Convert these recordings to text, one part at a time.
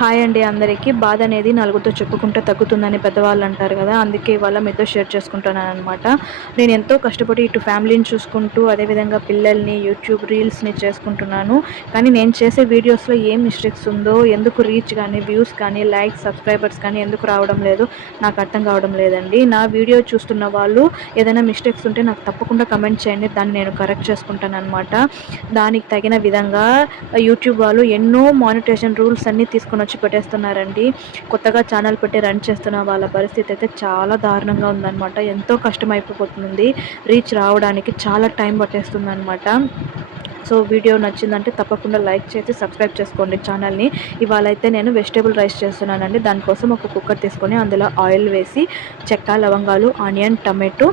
Hi అండి అందరికీ. బాధ అనేది నలుగురితో చెప్పుకుంటే తగ్గుతుందని పెద్దవాళ్ళు అంటారు కదా, అందుకే ఇవాళ మీతో షేర్ చేసుకుంటున్నాను అనమాట. నేను ఎంతో కష్టపడి ఇటు ఫ్యామిలీని చూసుకుంటూ, అదేవిధంగా పిల్లల్ని యూట్యూబ్ రీల్స్ని చేసుకుంటున్నాను. కానీ నేను చేసే వీడియోస్లో ఏం మిస్టేక్స్ ఉందో, ఎందుకు రీచ్ కానీ వ్యూస్ కానీ లైక్స్ సబ్స్క్రైబర్స్ కానీ ఎందుకు రావడం లేదు నాకు అర్థం కావడం లేదండి. నా వీడియో చూస్తున్న వాళ్ళు ఏదైనా మిస్టేక్స్ ఉంటే నాకు తప్పకుండా కమెంట్ చేయండి, దాన్ని నేను కరెక్ట్ చేసుకుంటాను అనమాట. దానికి తగిన విధంగా యూట్యూబ్ వాళ్ళు ఎన్నో మానిటైజేషన్ రూల్స్ అన్నీ తీసుకొని వచ్చి పెట్టేస్తున్నారండి. కొత్తగా ఛానల్ పెట్టి రన్ చేస్తున్న వాళ్ళ పరిస్థితి అయితే చాలా దారుణంగా ఉందన్నమాట. ఎంతో కష్టం అయిపోతుంది, రీచ్ రావడానికి చాలా టైం పట్టేస్తుందన్నమాట. సో వీడియో నచ్చిందంటే తప్పకుండా లైక్ చేసి సబ్స్క్రైబ్ చేసుకోండి ఛానల్ని. ఇవాళ అయితే నేను వెజిటేబుల్ రైస్ చేస్తున్నానండి. దానికోసం ఒక కుక్కర్ తీసుకొని అందులో ఆయిల్ వేసి చెక్క, లవంగాలు, ఆనియన్, టమాటో,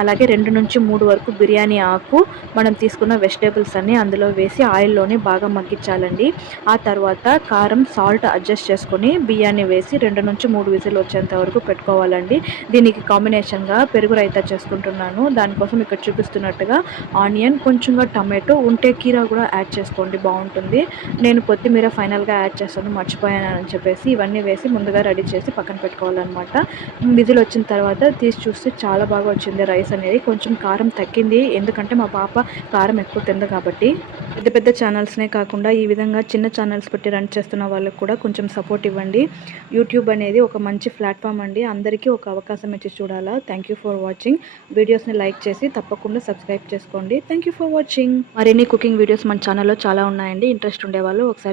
అలాగే 2 నుంచి 3 వరకు బిర్యానీ ఆకు, మనం తీసుకున్న వెజిటేబుల్స్ అన్నీ అందులో వేసి ఆయిల్లోనే బాగా మగ్గించాలండి. ఆ తర్వాత కారం, సాల్ట్ అడ్జస్ట్ చేసుకొని బియ్యాన్ని వేసి 2 నుంచి 3 విజిల్ వచ్చేంత వరకు పెట్టుకోవాలండి. దీనికి కాంబినేషన్గా పెరుగు రైతా చేసుకుంటున్నాను. దానికోసం ఇక్కడ చూపిస్తున్నట్టుగా ఆనియన్, కొంచెంగా టమాటో, ఉంటే కీరా కూడా యాడ్ చేసుకోండి, బాగుంటుంది. నేను కొత్తిమీర ఫైనల్గా యాడ్ చేస్తాను, మర్చిపోయానని చెప్పేసి ఇవన్నీ వేసి ముందుగా రెడీ చేసి పక్కన పెట్టుకోవాలన్నమాట. విజిల్ వచ్చిన తర్వాత తీసి చూస్తే చాలా బాగా వచ్చింది రైస్ అనేది. కొంచెం కారం తగ్గింది, ఎందుకంటే మా పాప కారం ఎక్కువ తింది కాబట్టి. పెద్ద పెద్ద ఛానల్స్నే కాకుండా ఈ విధంగా చిన్న ఛానల్స్ పెట్టి రన్ చేస్తున్న వాళ్ళకి కూడా కొంచెం సపోర్ట్ ఇవ్వండి. యూట్యూబ్ అనేది ఒక మంచి ప్లాట్ఫామ్ అండి, అందరికీ ఒక అవకాశం ఇచ్చి చూడాలా. Thank you for watching. వీడియోస్ని లైక్ చేసి తప్పకుండా సబ్స్క్రైబ్ చేసుకోండి. Thank you for watching. మరిన్ని కుకింగ్ వీడియోస్ మన ఛానల్లో చాలా ఉన్నాయండి. ఇంట్రెస్ట్ ఉండేవాళ్ళు ఒకసారి